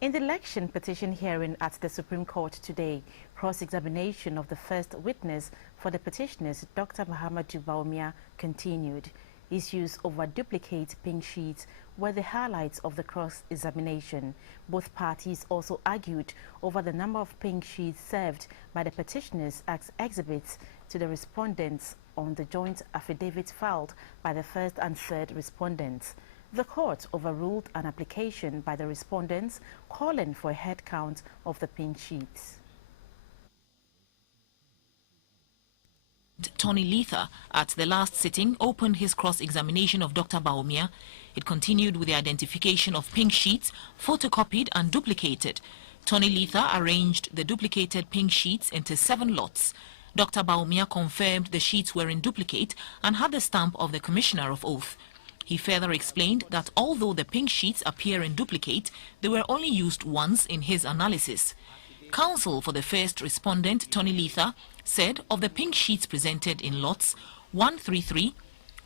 In the election petition hearing at the Supreme Court today, cross-examination of the first witness for the petitioners, Dr. Mahamadu Bawumia, continued. Issues over duplicate pink sheets were the highlights of the cross-examination. Both parties also argued over the number of pink sheets served by the petitioners as exhibits to the respondents on the joint affidavit filed by the first and third respondents. The court overruled an application by the respondents calling for a head count of the pink sheets. Tony Letha, at the last sitting, opened his cross-examination of Dr. Bawumia. It continued with the identification of pink sheets, photocopied and duplicated. Tony Letha arranged the duplicated pink sheets into 7 lots. Dr. Bawumia confirmed the sheets were in duplicate and had the stamp of the Commissioner of Oath. He further explained that although the pink sheets appear in duplicate, they were only used once in his analysis. Counsel for the first respondent, Tony Letha, said of the pink sheets presented in lots 133,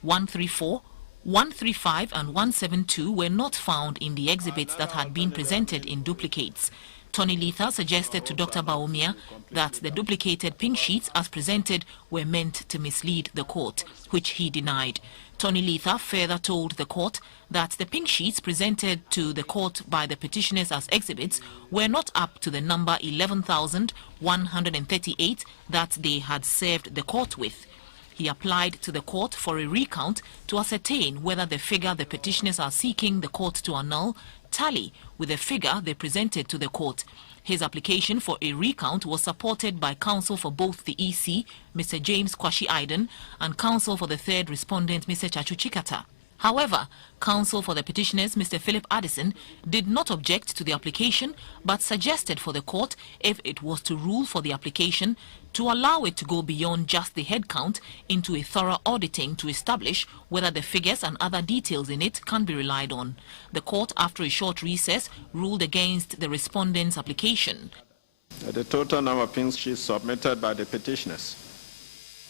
134, 135 and 172 were not found in the exhibits that had been presented in duplicates. Tony Letha suggested to Dr. Bawumia that the duplicated pink sheets as presented were meant to mislead the court, which he denied. Tony Letha further told the court that the pink sheets presented to the court by the petitioners as exhibits were not up to the number 11,138 that they had served the court with. He applied to the court for a recount to ascertain whether the figure the petitioners are seeking the court to annul tally with the figure they presented to the court. His application for a recount was supported by counsel for both the EC, Mr. James Kwashi Aiden, and counsel for the third respondent, Mr. Chachu Chikata. However, counsel for the petitioners, Mr. Philip Addison, did not object to the application but suggested for the court, if it was to rule for the application, to allow it to go beyond just the head count into a thorough auditing to establish whether the figures and other details in it can be relied on. The court, after a short recess, ruled against the respondent's application. The total number of pink sheets submitted by the petitioners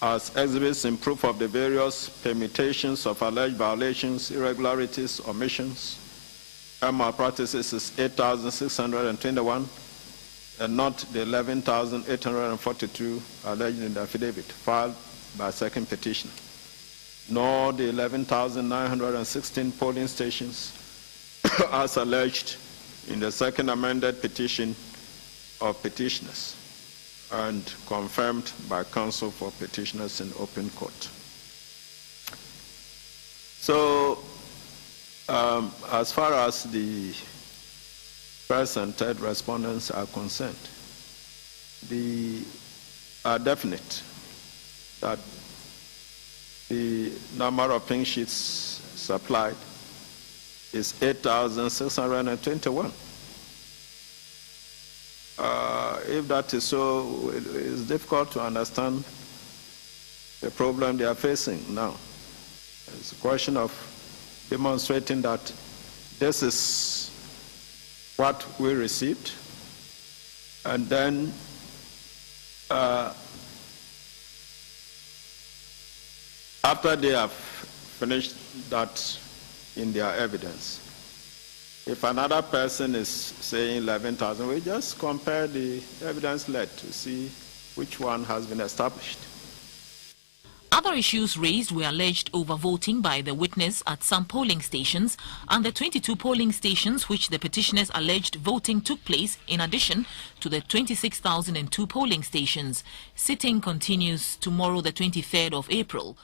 as exhibits in proof of the various permutations of alleged violations, irregularities, omissions, and malpractices is 8,621, and not the 11,842 alleged in the affidavit filed by second petitioner, nor the 11,916 polling stations as alleged in the second amended petition of petitioners, and confirmed by counsel for petitioners in open court. So, as far as the first and third respondents are concerned, they are definite that the number of pink sheets supplied is 8,621. If that is so, it's difficult to understand the problem they are facing now. It's a question of demonstrating that this is what we received, and then after they have finished that in their evidence, if another person is saying 11,000, we just compare the evidence led to see which one has been established. Other issues raised were alleged overvoting by the witness at some polling stations and the 22 polling stations which the petitioners alleged voting took place in addition to the 26,002 polling stations. Sitting continues tomorrow, the 23rd of April.